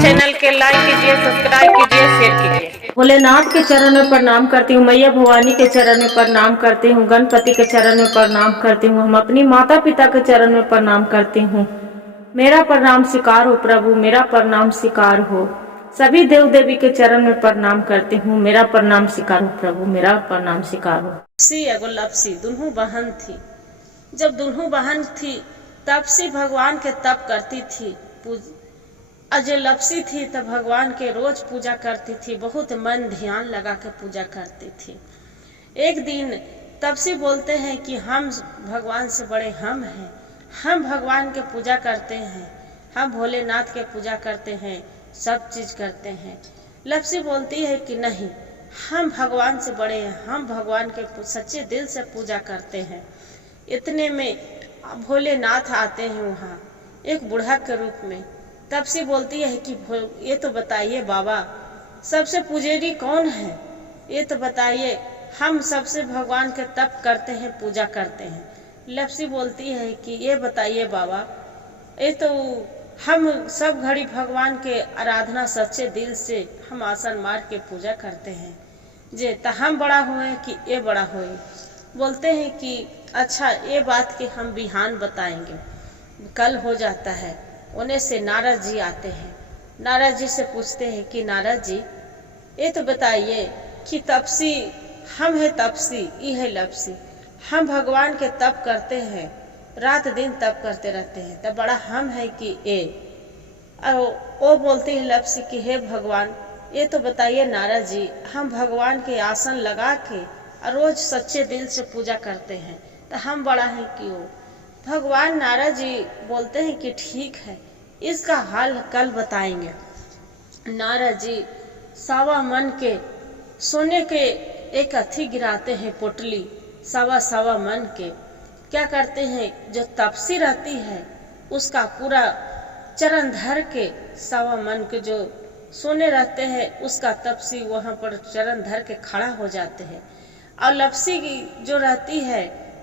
Channel के like कीजिए, subscribe कीजिए, शेयर कीजिए। भोलेनाथ के चरण में प्रणाम करती हूँ, मैया भवानी के चरण में प्रणाम करती हूँ, गणपति के चरण में प्रणाम करती हूँ, हम अपनी माता पिता के चरण में प्रणाम करती हूँ। मेरा प्रणाम स्वीकार हो प्रभु, मेरा प्रणाम स्वीकार हो। सभी देव देवी के चरण में प्रणाम करती हूँ, मेरा प्रणाम स्वीकार हो प्रभु, मेरा प्रणाम स्वीकार हो। लप्सी एगो लप्सी दुनू बहन थी। जब दुनू बहन थी तपसी भगवान के तप करती थी। जो लप्सी थी तब भगवान के रोज पूजा करती थी, बहुत मन ध्यान लगा के पूजा करती थी। एक दिन तपसी बोलते हैं कि हम भगवान से बड़े हम हैं, हम भगवान के पूजा करते हैं, हम भोलेनाथ के पूजा करते हैं, सब चीज करते हैं। लप्सी बोलती है कि नहीं, हम भगवान से बड़े हैं, हम भगवान के सच्चे दिल से पूजा करते हैं। इतने में भोलेनाथ आते हैं वहाँ एक बूढ़ा के रूप में। तब से बोलती है कि ये तो बताइए बाबा, सबसे पुजेरी कौन है, ये तो बताइए, हम सबसे भगवान के तप करते हैं, पूजा करते हैं। लप्सी बोलती है कि ये बताइए बाबा, ये तो हम सब घड़ी भगवान के आराधना सच्चे दिल से हम आसन मार के पूजा करते हैं, जे तो हम बड़ा हुए कि ये बड़ा हुए। बोलते हैं कि अच्छा ये बात कि हम बिहान बताएंगे। कल हो जाता है, उन्हें से नारद जी आते हैं। नारद जी से पूछते हैं कि नारद जी ये तो बताइए कि तपसी हम है, तपसी ये है लप्सी, हम भगवान के तप करते हैं, रात दिन तप करते रहते हैं, तब बड़ा हम है कि ये। वो बोलती है लप्सी कि हे भगवान, ये तो बताइए नारद जी, हम भगवान के आसन लगा के रोज सच्चे दिल से पूजा करते हैं, तो हम बड़ा है कि वो। भगवान नारद जी बोलते हैं कि ठीक है, इसका हाल कल बताएंगे। नारद जी सावा मन के सोने के एक अथी गिराते हैं, पोटली सावा सावा मन के। क्या करते हैं, जो तपसी रहती है उसका पूरा चरण धर के, सावा मन के जो सोने रहते हैं उसका तपसी वहां पर चरण धर के खड़ा हो जाते हैं। और लप्सी जो रहती है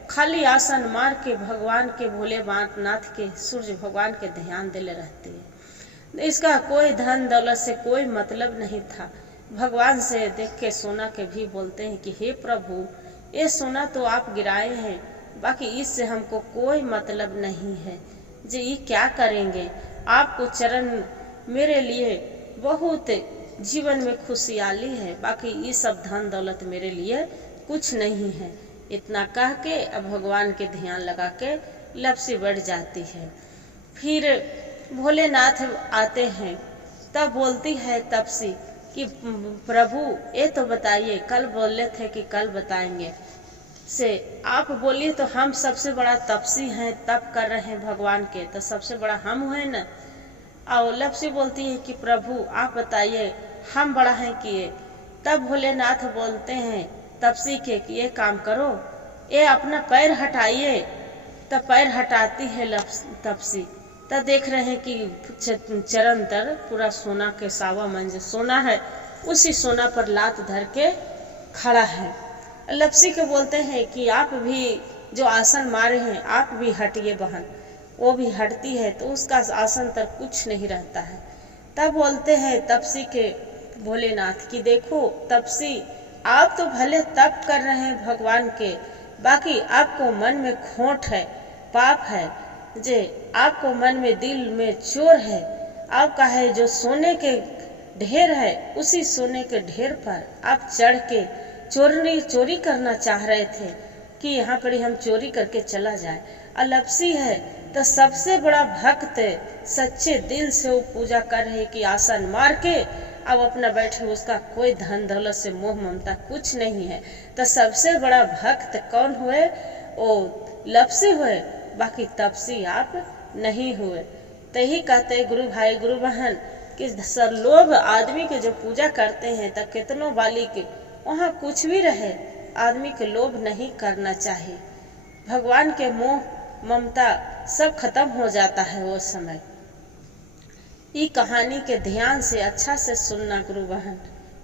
खाली आसन मार के भगवान के, भोलेनाथ के, सूर्य भगवान के ध्यान दिले रहती है। इसका कोई धन दौलत से कोई मतलब नहीं था। भगवान से देख के सोना के भी बोलते हैं कि हे प्रभु, ये सोना तो आप गिराए हैं, बाकी इससे हमको कोई मतलब नहीं है, जी ये क्या करेंगे। आपको चरण मेरे लिए बहुत जीवन में खुशहाली है, बाकी ये सब धन दौलत मेरे लिए कुछ नहीं है। इतना कह के अब भगवान के ध्यान लगा के लप्सी बढ़ जाती है। फिर भोलेनाथ आते हैं, तब बोलती है तपसी कि प्रभु ये तो बताइए, कल बोले थे कि कल बताएंगे, से आप बोलिए तो हम सबसे बड़ा तपसी हैं, तप कर रहे हैं भगवान के, तो सबसे बड़ा हम हुए न। और लप्सी बोलती है कि प्रभु आप बताइए, हम बड़ा हैं किए। तब भोलेनाथ बोलते हैं तपसी के कि ये काम करो, ये अपना पैर हटाइए। तब पैर हटाती है तपसी, तब देख रहे हैं कि चरण तर पूरा सोना के सावा मन जो सोना है, उसी सोना पर लात धर के खड़ा है। लप्सी के बोलते हैं कि आप भी जो आसन मारे हैं, आप भी हटिए बहन। वो भी हटती है तो उसका आसन तर कुछ नहीं रहता है। तब बोलते हैं तपसी के भोलेनाथ की देखो तपसी, आप तो भले तप कर रहे हैं भगवान के, बाकी आपको मन में खोट है, पाप है, जे आपको मन में दिल में चोर है। आपका है जो सोने के ढेर है, उसी सोने के ढेर पर आप चढ़ के चोरी करना चाह रहे थे कि यहाँ पर हम चोरी करके चला जाए। अलप्सी है तो सबसे बड़ा भक्त सच्चे दिल से वो पूजा कर रहे कि आसन मार के अब अपना बैठे, उसका कोई धन दौलत से मोह ममता कुछ नहीं है। तो सबसे बड़ा भक्त कौन हुए, वो लप्सी हुए, बाकी तपसी आप नहीं हुए। तो यही कहते गुरु भाई गुरु बहन कि लोग आदमी के जो पूजा करते हैं तो कितनों वाली के वहाँ कुछ भी रहे, आदमी के लोभ नहीं करना चाहिए। भगवान के मोह ममता सब खत्म हो जाता है वो समय। ये कहानी के ध्यान से अच्छा से सुनना गुरु बहन।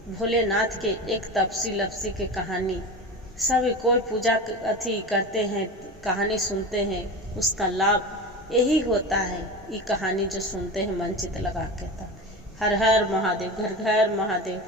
भोलेनाथ के एक तपसी लप्सी के कहानी, सभी कोई पूजा अथी करते हैं, कहानी सुनते हैं, उसका लाभ यही होता है ये कहानी जो सुनते हैं मन चित लगा के। तो हर हर महादेव, घर घर महादेव।